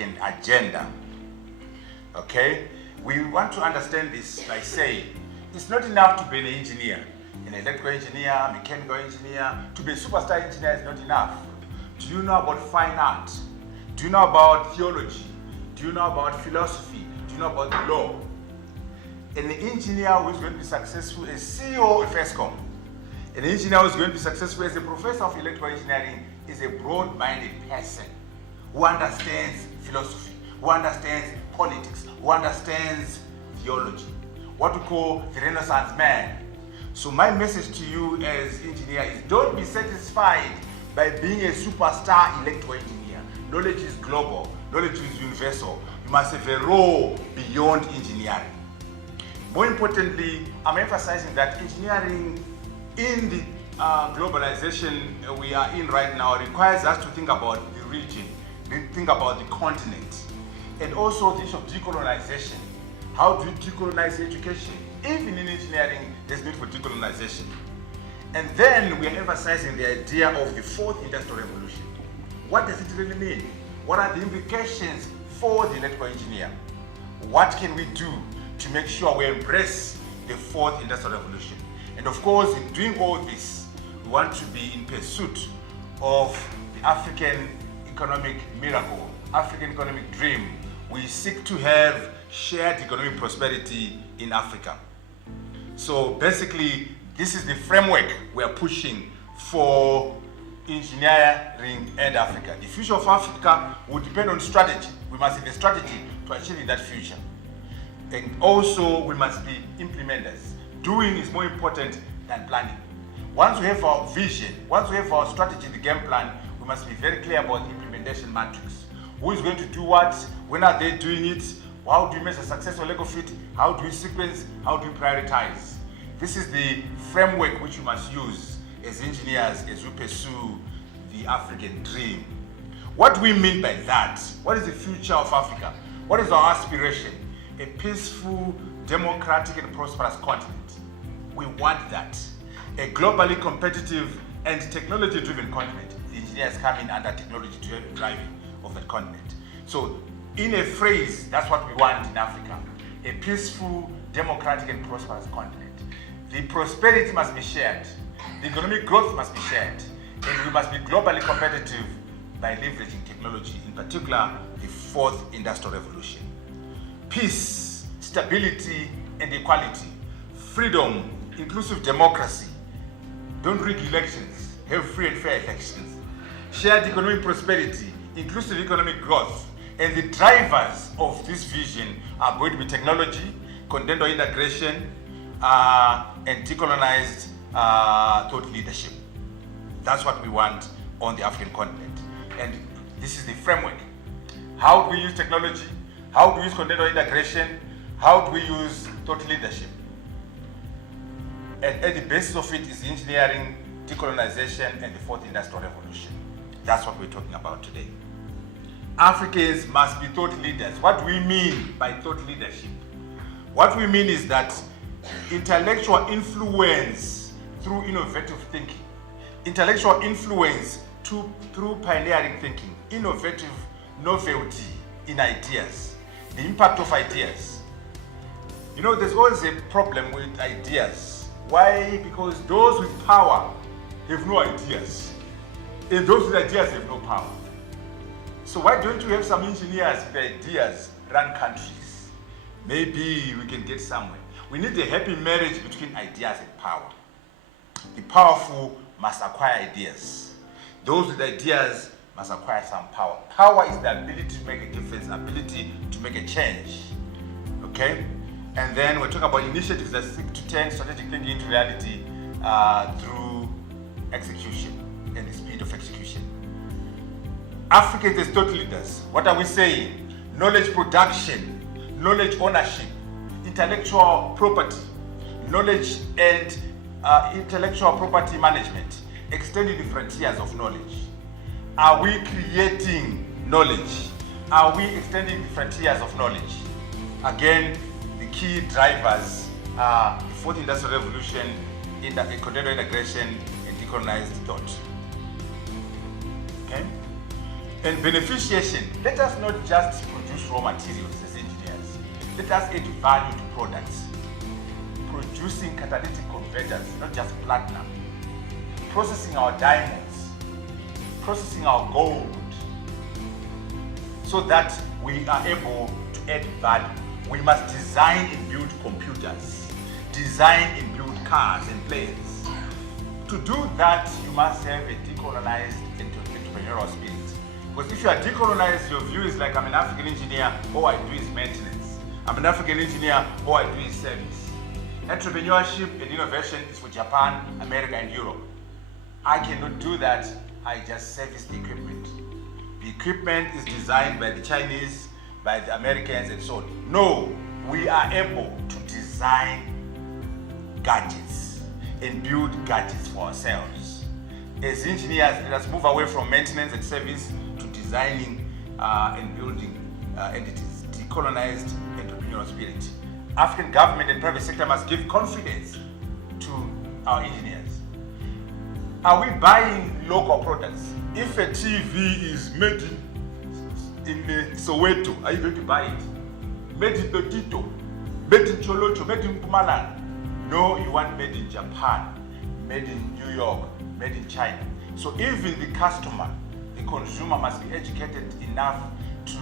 African agenda. Okay? We want to understand this by saying it's not enough to be an engineer, an electrical engineer, mechanical engineer. To be a superstar engineer is not enough. Do you know about fine art? Do you know about theology? Do you know about philosophy? Do you know about the law? An engineer who is going to be successful as CEO of ESCOM, an engineer who is going to be successful as a professor of electrical engineering is a broad-minded person who understands philosophy, who understands politics, who understands theology, what we call the Renaissance man. So my message to you as engineer is don't be satisfied by being a superstar electrical engineer. Knowledge is global, knowledge is universal. You must have a role beyond engineering. More importantly, I'm emphasizing that engineering in the globalization we are in right now requires us to think about the region, think about the continent, and also the issue of decolonization. How do you decolonize education? Even in engineering, there's need for decolonization. And then we are emphasizing the idea of the fourth industrial revolution. What does it really mean? What are the implications for the electrical engineer? What can we do to make sure we embrace the fourth industrial revolution? And of course, in doing all this, we want to be in pursuit of the African economic miracle, African economic dream. We seek to have shared economic prosperity in Africa. So basically, this is the framework we are pushing for engineering and Africa. The future of Africa will depend on strategy. We must have a strategy to achieve that future. And also, we must be implementers. Doing is more important than planning. Once we have our vision, once we have our strategy, the game plan, we must be very clear about the implementation matrix. Who is going to do what? When are they doing it? How do we measure success or lack of it? How do we sequence? How do we prioritize? This is the framework which we must use as engineers as we pursue the African dream. What do we mean by that? What is the future of Africa? What is our aspiration? A peaceful, democratic, and prosperous continent. We want that. A globally competitive and technology-driven continent. The engineers come in under technology-driven driving of that continent. So, in a phrase, that's what we want in Africa. A peaceful, democratic, and prosperous continent. The prosperity must be shared. The economic growth must be shared. And we must be globally competitive by leveraging technology, in particular, the fourth industrial revolution. Peace, stability, and equality. Freedom, inclusive democracy. Don't rig elections. Have free and fair elections. Shared economic prosperity, inclusive economic growth. And the drivers of this vision are going to be technology, content integration, and decolonized thought leadership. That's what we want on the African continent. And this is the framework. How do we use technology? How do we use content integration? How do we use thought leadership? And at the basis of it is engineering, decolonization, and the fourth industrial revolution. That's what we're talking about today. Africans must be thought leaders. What do we mean by thought leadership? What we mean is that intellectual influence through innovative thinking, intellectual influence through pioneering thinking, innovative novelty in ideas, the impact of ideas. You know, there's always a problem with ideas. Why? Because those with power have no ideas, and those with ideas have no power. So why don't you have some engineers with ideas run countries? Maybe we can get somewhere. We need a happy marriage between ideas and power. The powerful must acquire ideas. Those with ideas must acquire some power. Power is the ability to make a difference, ability to make a change. Okay? And then we're talking about initiatives that seek to turn strategic thinking into reality through execution and the speed of execution. Africans as thought leaders, what are we saying? Knowledge production, knowledge ownership, intellectual property, knowledge and intellectual property management, extending the frontiers of knowledge. Are we creating knowledge? Are we extending the frontiers of knowledge? Again, the key drivers are the fourth industrial revolution, content integration, and decolonized thought. Okay? And beneficiation, let us not just produce raw materials as engineers. Let us add value to products. Producing catalytic converters, not just platinum. Processing our diamonds. Processing our gold. So that we are able to add value. We must design and build computers. Design and build cars and planes. To do that, you must have a decolonized entrepreneurial spirit. Because if you are decolonized, your view is like, I'm an African engineer, all I do is maintenance. I'm an African engineer, all I do is service. Entrepreneurship and innovation is for Japan, America, and Europe. I cannot do that, I just service the equipment. The equipment is designed by the Chinese, by the Americans, and so on. No, we are able to design gadgets and build gadgets for ourselves. As engineers, let us move away from maintenance and service to designing and building entities. Decolonized entrepreneurial spirit. African government and private sector must give confidence to our engineers. Are we buying local products? If a TV is made in Soweto, are you going to buy it? Made in Lotito, made in Cholocho, made in Pumalan? No, you want made in Japan, made in New York, made in China. So even the customer, the consumer must be educated enough to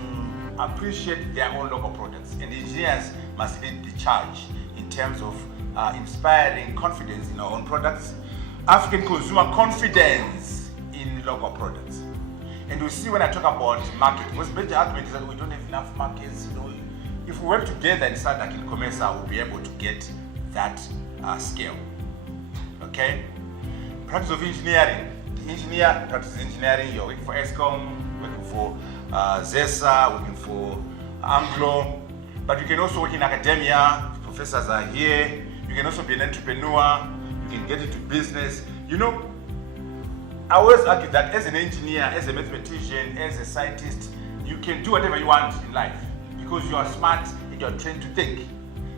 appreciate their own local products. And engineers must lead the charge in terms of inspiring confidence in our own products, African consumer confidence in local products. And we see when I talk about market, because major argument is that we don't have enough markets. You know, if we work together in SADC in COMESA, we'll be able to get that scale. Okay? Practice of engineering. The engineer practices engineering. You're working for ESCOM, working for ZESA, working for Anglo. But you can also work in academia. Professors are here. You can also be an entrepreneur. You can get into business. You know, I always argue that as an engineer, as a mathematician, as a scientist, you can do whatever you want in life because you are smart and you are trained to think.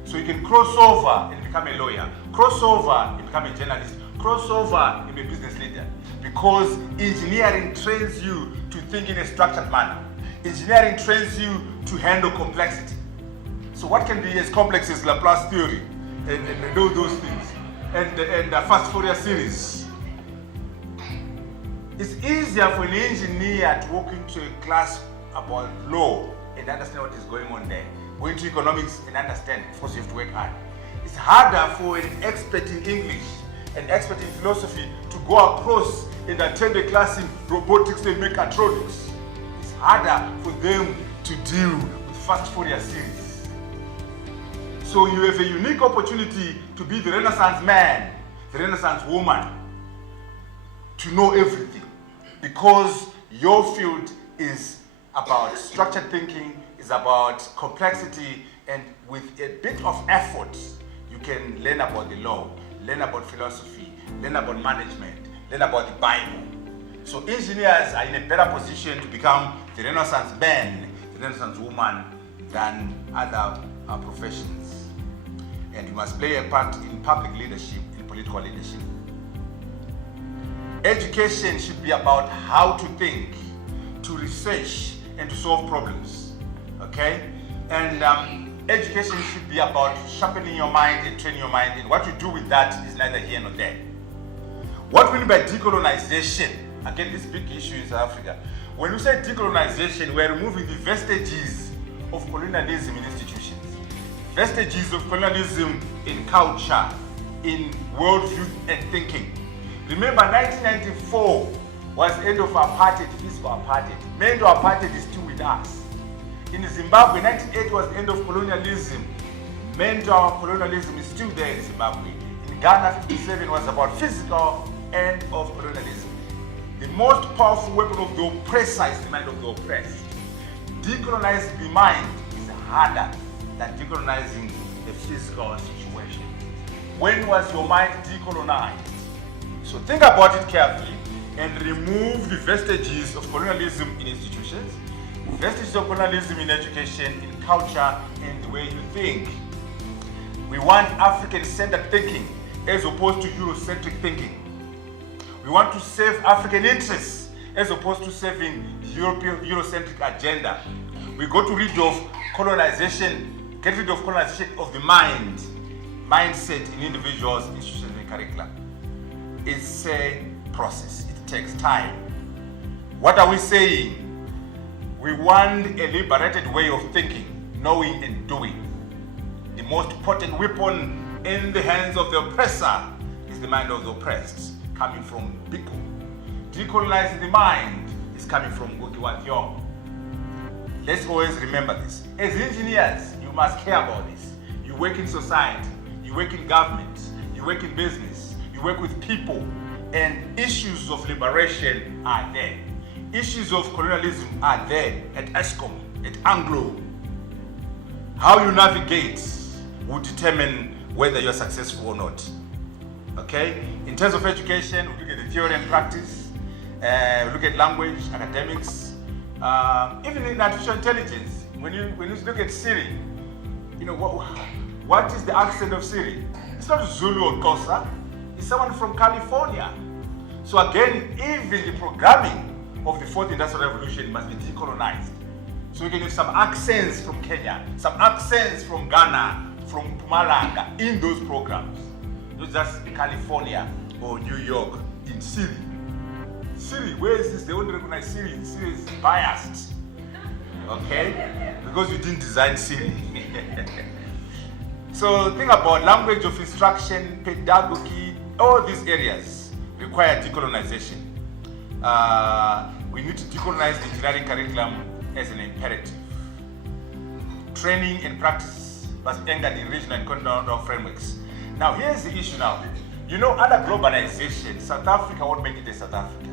So you can cross over and become a lawyer, cross over and become a journalist, cross over and be a business leader, because engineering trains you to think in a structured manner. Engineering trains you to handle complexity. So what can be as complex as Laplace theory and all those things, and the fast Fourier series? It's easier for an engineer to walk into a class about law and understand what is going on there. Go into economics and understand. Of course, you have to work hard. It's harder for an expert in English, an expert in philosophy to go across and attend a class in robotics and mechatronics. It's harder for them to deal with fast Fourier series. So you have a unique opportunity to be the Renaissance man, the Renaissance woman, to know everything, because your field is about structured thinking, is about complexity, and with a bit of effort, you can learn about the law, learn about philosophy, learn about management, learn about the Bible. So engineers are in a better position to become the Renaissance man, the Renaissance woman than other professions. And you must play a part in public leadership, in political leadership. Education should be about how to think, to research, and to solve problems. Okay? And education should be about sharpening your mind and training your mind. And what you do with that is neither here nor there. What we mean by decolonization, again, this big issue in South Africa. When we say decolonization, we're removing the vestiges of colonialism in institutions, vestiges of colonialism in culture, in worldview and thinking. Remember, 1994 was the end of apartheid, physical apartheid. Mental apartheid is still with us. In Zimbabwe, 1980 was the end of colonialism. Mental colonialism is still there in Zimbabwe. In Ghana, 57 was about physical end of colonialism. The most powerful weapon of the oppressor is the mind of the oppressed. Decolonizing the mind is harder than decolonizing the physical situation. When was your mind decolonized? So think about it carefully and remove the vestiges of colonialism in institutions, vestiges of colonialism in education, in culture, and the way you think. We want African-centered thinking as opposed to Eurocentric thinking. We want to save African interests as opposed to serving the Eurocentric agenda. We got rid of colonization, get rid of colonization of the mindset in individuals, institutions, and curricula. It's a process. It takes time. What are we saying? We want a liberated way of thinking, knowing and doing. The most potent weapon in the hands of the oppressor is the mind of the oppressed, coming from Biko. Decolonizing the mind is coming from Gogiwatyo. Let's always remember this. As engineers, you must care about this. You work in society, you work in government, you work in business, you work with people, and issues of liberation are there. Issues of colonialism are there at ESCOM, at Anglo. How you navigate will determine whether you're successful or not. Okay? In terms of education, we look at the theory and practice, we look at language, academics, even in artificial intelligence. When you look at Siri, you know, what is the accent of Siri? It's not Zulu or Xhosa, it's someone from California. So again, even the programming of the fourth industrial revolution must be decolonized. So we can have some accents from Kenya, some accents from Ghana, from Mpumalanga in those programs. Not just California or New York in Siri. Siri, where is this? They won't recognize Siri. Siri is biased. Okay? Because you didn't design Siri. So think about language of instruction, pedagogy, all these areas require decolonization. We need to decolonize the engineering curriculum as an imperative. Training and practice must be anchored in regional and continental frameworks. Now here's the issue now. You know, under globalization, South Africa won't make it as South Africa.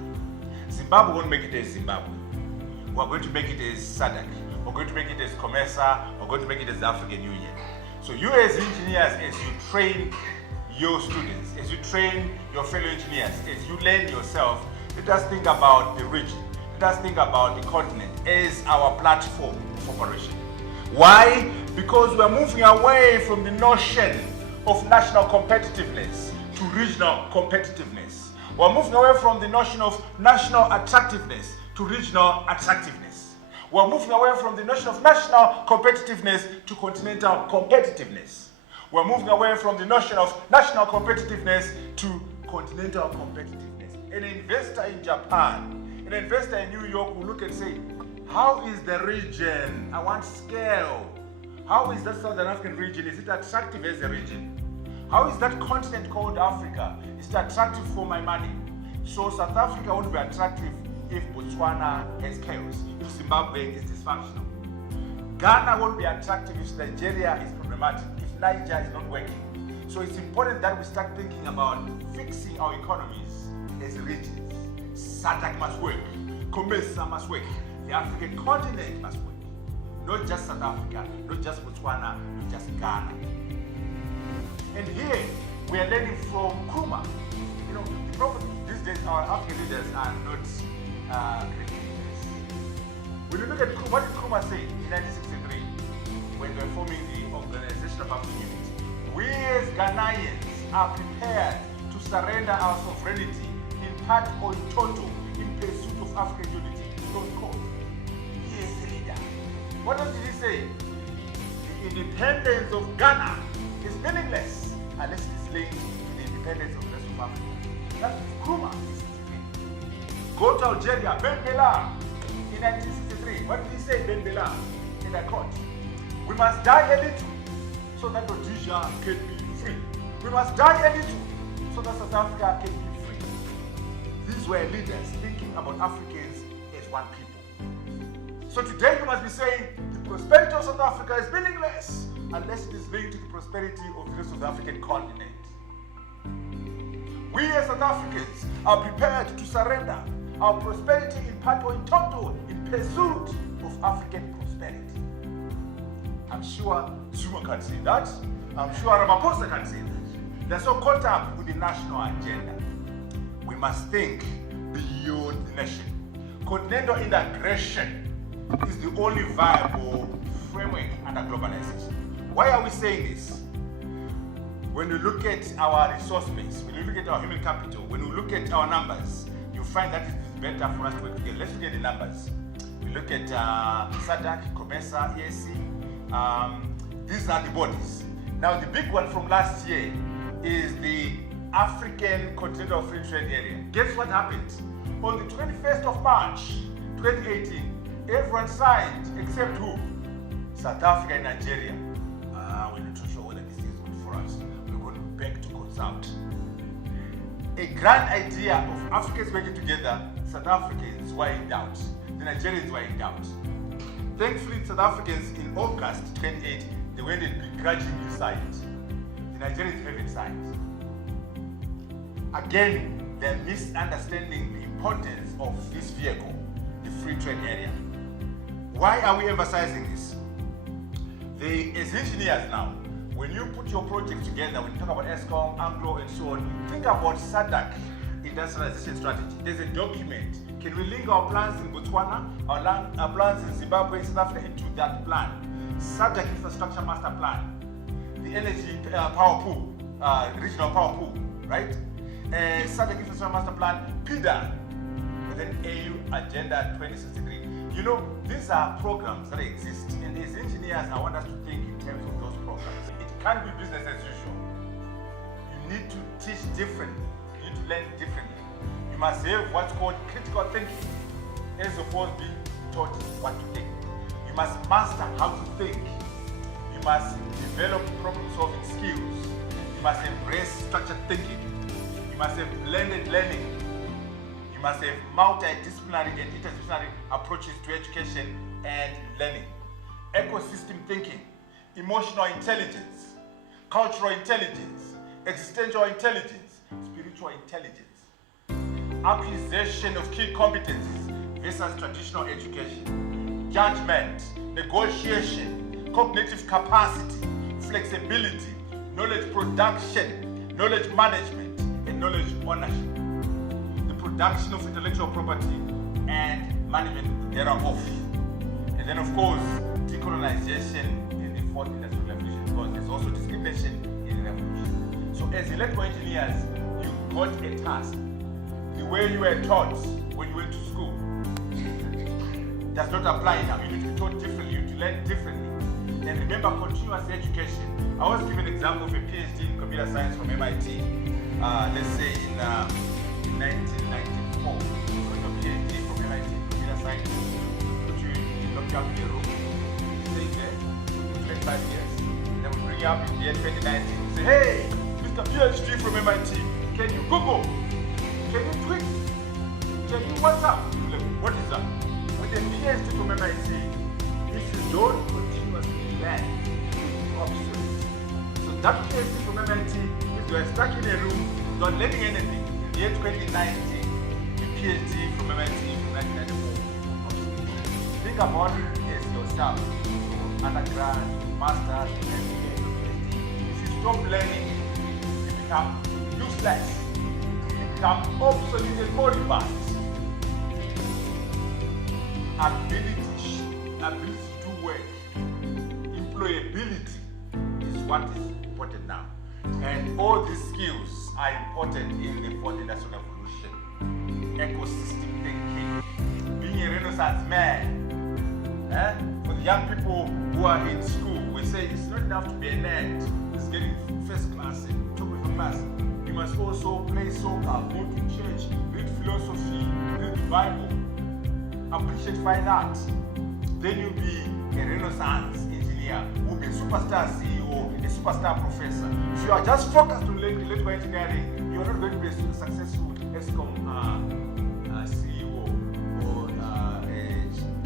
Zimbabwe won't make it as Zimbabwe. We're going to make it as SADC. We're going to make it as COMESA. We're going to make it as the African Union. So you as engineers, as you train your students, as you train your fellow engineers, as you learn yourself, let us think about the region. Let us think about the continent as our platform of operation. Why? Because we are moving away from the notion of national competitiveness to regional competitiveness. We are moving away from the notion of national attractiveness to regional attractiveness. We are moving away from the notion of national competitiveness to continental competitiveness. We are moving away from the notion of national competitiveness to continental competitiveness. An investor in Japan, an investor in New York will look and say, how is the region? I want scale. How is that Southern African region? Is it attractive as a region? How is that continent called Africa? Is it attractive for my money? So South Africa won't be attractive if Botswana has chaos, if Zimbabwe is dysfunctional. Ghana won't be attractive if Nigeria is problematic, if Niger is not working. So it's important that we start thinking about fixing our economies as regions. SADC must work, COMESA must work, the African continent must work. Not just South Africa, not just Botswana, not just Ghana. And here, we are learning from Nkrumah. You know, the problem these days, our African leaders are not great leaders. When you look at what did Nkrumah say in 1963, when they were forming the Organization of African Unity? We as Ghanaians are prepared to surrender our sovereignty in part or in total in pursuit of African unity. Close quote. He is the leader. What else did he say? The independence of Ghana is meaningless unless it is linked to the independence of the rest of Africa. That's Nkrumah. Go to Algeria, Ben Bella, in 1963. What did he say, Ben Bella, in that court? We must die a little so that Rhodesia can be free. We must die a little so that South Africa can be free. These were leaders thinking about Africans as one people. So today you must be saying the prosperity of South Africa is meaningless unless it is linked to the prosperity of the rest of the African continent. We as South Africans are prepared to surrender our prosperity in part or in total in pursuit of African prosperity. I'm sure Zuma can say that. I'm sure Ramaphosa can say that. They're so caught up with the national agenda. We must think beyond the nation. Continental integration is the only viable framework under globalization. Why are we saying this? When we look at our resource base, when we look at our human capital, when we look at our numbers, you find that better for us to work together. Let's look at the numbers. We look at SADC, COMESA, EAC. These are the bodies. Now the big one from last year is the African Continental Free Trade Area. Guess what happened? On the 21st of March 2018, everyone signed except who? South Africa and Nigeria. We're not too sure whether this is good for us. We're going to beg to consult. A grand idea of Africans working together, South Africans were in doubt. The Nigerians were in doubt. Thankfully, South Africans in August 2018, they went and begrudgingly signed. The Nigerians haven't signed. Again, they're misunderstanding the importance of this vehicle, the free trade area. Why are we emphasizing this? As engineers now, when you put your project together, when you talk about ESCOM, Anglo, and so on, think about SADC industrialization strategy. There's a document. Can we link our plans in Botswana, our plans in Zimbabwe, South Africa into that plan? SADC infrastructure master plan, the energy power pool, regional power pool, right? SADC infrastructure master plan, PIDA, and then AU Agenda 2063. You know, these are programs that exist, and as engineers, I want us to think in terms of those programs. It can't be business as usual. You need to teach differently. You need to learn differently. You must have what's called critical thinking, as opposed to being taught what to think. You must master how to think. You must develop problem-solving skills. You must embrace structured thinking. You must have blended learning. You must have multidisciplinary and interdisciplinary approaches to education and learning. Ecosystem thinking, emotional intelligence, cultural intelligence, existential intelligence, spiritual intelligence. Acquisition of key competencies versus traditional education. Judgment, negotiation, cognitive capacity, flexibility, knowledge production, knowledge management, and knowledge ownership. Production of intellectual property and management thereof. And then, of course, decolonization in the fourth industrial revolution, because there's also discrimination in the revolution. So, as electrical engineers, you got a task. The way you were taught when you went to school does not apply now. You need to be taught differently, you need to learn differently. And remember, continuous education. I always give an example of a PhD in computer science from MIT. Let's say in 1994, when a PhD from MIT computer science, put you locked up in a room, stay there for 25 years, then we bring you up in the year 2019, say, hey, Mr. PhD from MIT, can you Google? Can you tweet? Can you WhatsApp? Look, what is that? With a PhD from MIT, if you don't continuously learn, you'll be obsolete. So that PhD from MIT, if you are stuck in a room, not learning anything, year 2019, the PhD from MIT from 1994. Think about it as yourself. Undergrad, master's, MBA, PhD. If you stop learning, you become useless. You become obsolete and moribund. Ability to do work, employability is what is important now. And all these skills are important in the fourth industrial revolution. Ecosystem thinking, being a Renaissance man. For the young people who are in school, we say it's not enough to be a nerd who's getting first class and top of the class. You must also play soccer, go to church, read philosophy, read the Bible, appreciate fine art. Then you'll be a Renaissance engineer who will be a superstar CEO, a superstar professor. If you are just focused on electrical engineering, you are not going to be a successful ESCOM CEO or a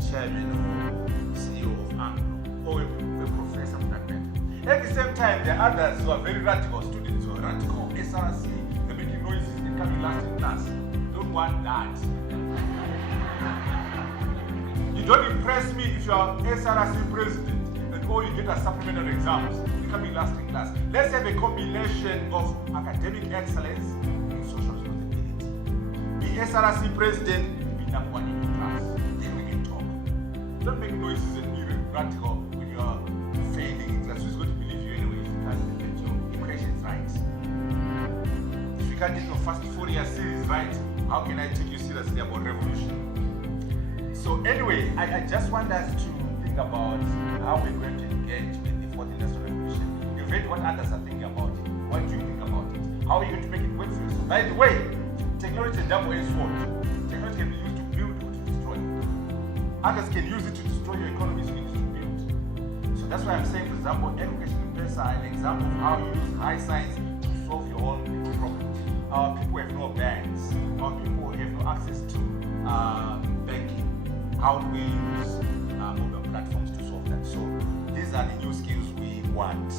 chairman or CEO of Anglo or a professor for that matter. At the same time, there are others who are very radical, students who are radical, SRC, they're making noises, they're coming last in class. You don't want that. You don't impress me if you are SRC president and all you get are supplementary exams, becoming last in class. Let's have a combination of academic excellence and social responsibility. The SRC president will be number one in your class. Then we can talk. Don't make noises and be radical when you are failing in class. Who's going to believe you anyway if you can't get your equations right? If you can't get your first Fourier series right, How can I take you seriously about revolution? So anyway, I just want us to think about how we're going to engage with the fourth industrial revolution. You've heard what others are thinking about it. What do you think about it? How are you going to make it work for you? So by the way, technology is a double-edged sword. Technology can be used to build or to destroy. Others can use it to destroy your economies you need to build. So that's why I'm saying, for example, education in PESA is an example of how you use high science to solve your own problems. Our people have no banks. Our people have no access to banking. How do we use mobile platforms to solve that? So these are the new skills we want.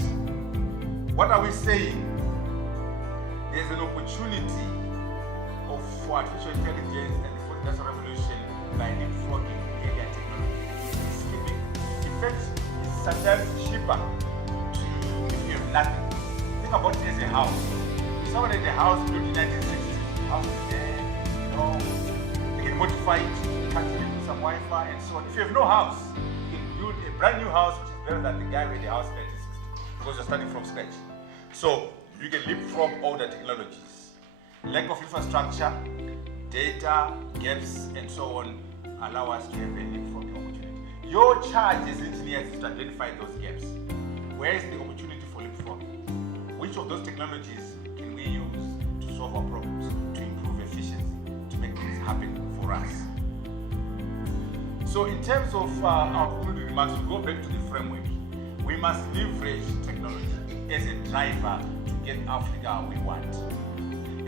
What are we saying? There's an opportunity for artificial intelligence and the fourth industrial revolution by leapfrogging earlier technology. In fact, it's sometimes cheaper if you have nothing. Think about it as a house. If someone had a house built in 1960, the house is there, they can modify it, cut it with some Wi-Fi and so on. If you have no house, you can build a brand new house which is better than the guy with the house in 1960 because you're starting from scratch. So you can leapfrog older technologies. Lack of infrastructure, data, gaps, and so on allow us to have a leapfrogging opportunity. Your charge as engineers is to identify those gaps. Where is the opportunity for leapfrogging? Which of those technologies can we use to solve our problems, to improve efficiency, to make things happen for us? So in terms of our concluding remarks, we go back to the framework. We must leverage technology as a driver to get Africa we want.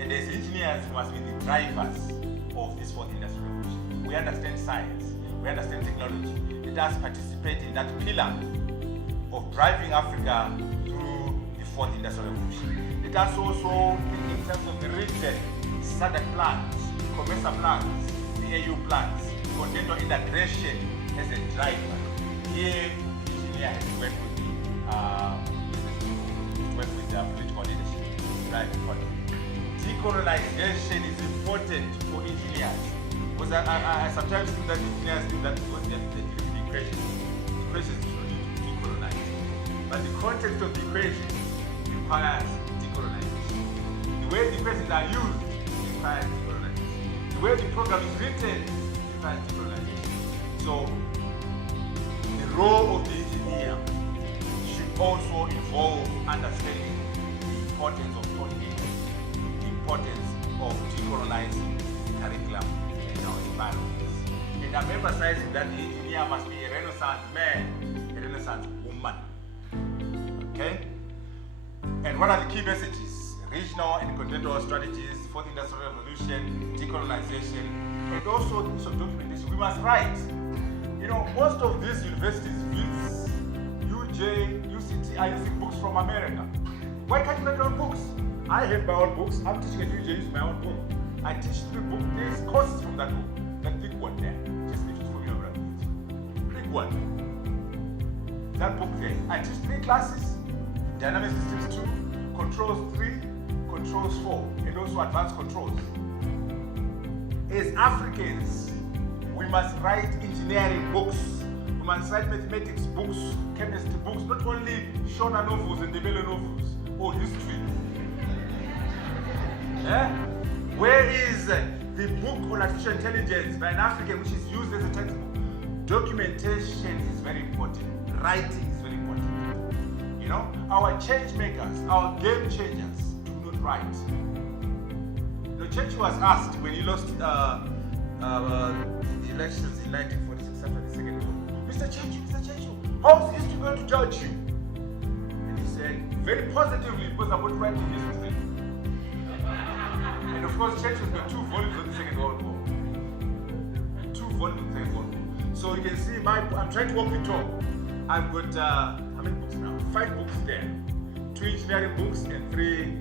And as engineers, we must be the drivers of this fourth industrial revolution. We understand science, we understand technology. Let us participate in that pillar of driving Africa through the fourth industrial revolution. Let us also think in terms of the region, SADC plans, COMESA plans, the AU plans, continental integration as a driver. Here, engineer has to work with the political leadership to drive the economy. Decolonization is important for engineers because I sometimes think that engineers do that because they deal with the equation. The equation is really to decolonize. But the context of the equation requires decolonization. The way the equations are used requires decolonization. The way the program is written requires decolonization. So the role of the engineer should also involve understanding the importance of the importance of decolonizing the curriculum in our environments. And I'm emphasizing that the engineer must be a Renaissance man, a Renaissance woman. Okay? And what are the key messages? Regional and continental strategies, fourth industrial revolution, decolonization, and also things of documentation. We must write. Most of these universities, WITS, UJ, UCT, are using books from America. Why can't you make your own books? I have my own books. I'm teaching at UJ using my own book. I teach 3 books. There's courses from that book. That big one there. Just lift it for your brother. Big one. That book there. I teach 3 classes. Dynamic Systems 2, Controls 3, Controls 4, and also Advanced Controls. As Africans, we must write engineering books. We must write mathematics books, chemistry books, not only Shona novels and Ndebele novels, or history. Where is the book on artificial intelligence by an African which is used as a textbook? Documentation is very important. Writing is very important. Our change makers, our game changers do not write. Churchill was asked when he lost the elections in 1946 after the Second World War, Mr. Churchill, how is history going to judge you? And he said, very positively, because I'm not writing history. And of course, Churchill's got 2 volumes of the Second World War. 2 volumes of the Second World War. So you can see, I'm trying to walk the talk. I've got, how many books now? 5 books there. 2 engineering books and 3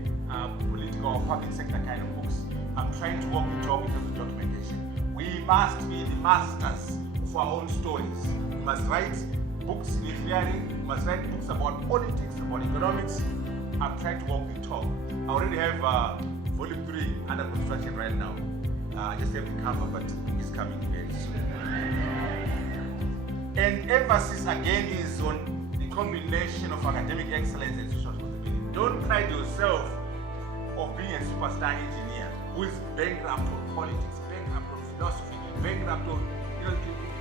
political or public sector kind of books. I'm trying to walk the talk in terms of documentation. We must be the masters of our own stories. We must write books in engineering. We must write books about politics, about economics. I'm trying to walk the talk. I already have volume 3 under construction right now. I just have the cover, but the book is coming very soon. And emphasis again is on the combination of academic excellence and social responsibility. Don't pride yourself of being a superstar engineer. who is bankrupt on politics, bankrupt on philosophy, bankrupt on,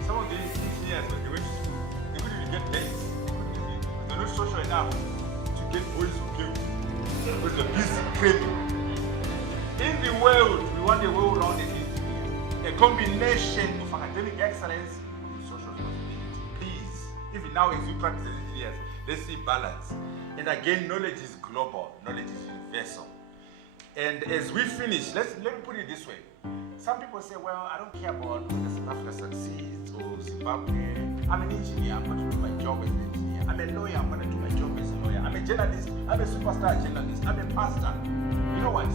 some of these engineers, when they went to school, they couldn't even get dates. They're not social enough to get boys who kill. Because they're busy craving. In the world, we want a well-rounded engineer, a combination of academic excellence with social responsibility. Please, even now as we practice as engineers, let's see balance. And again, knowledge is global, knowledge is universal. And as we finish, let me put it this way. Some people say, well, I don't care about whether South Africa succeeds or Zimbabwe. I'm an engineer, I'm going to do my job as an engineer. I'm a lawyer, I'm going to do my job as a lawyer. I'm a journalist, I'm a superstar journalist. I'm a pastor. You know what?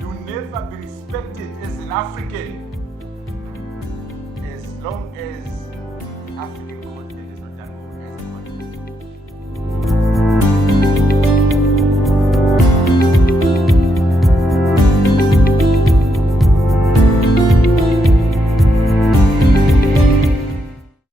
You'll never be respected as an African as long as the African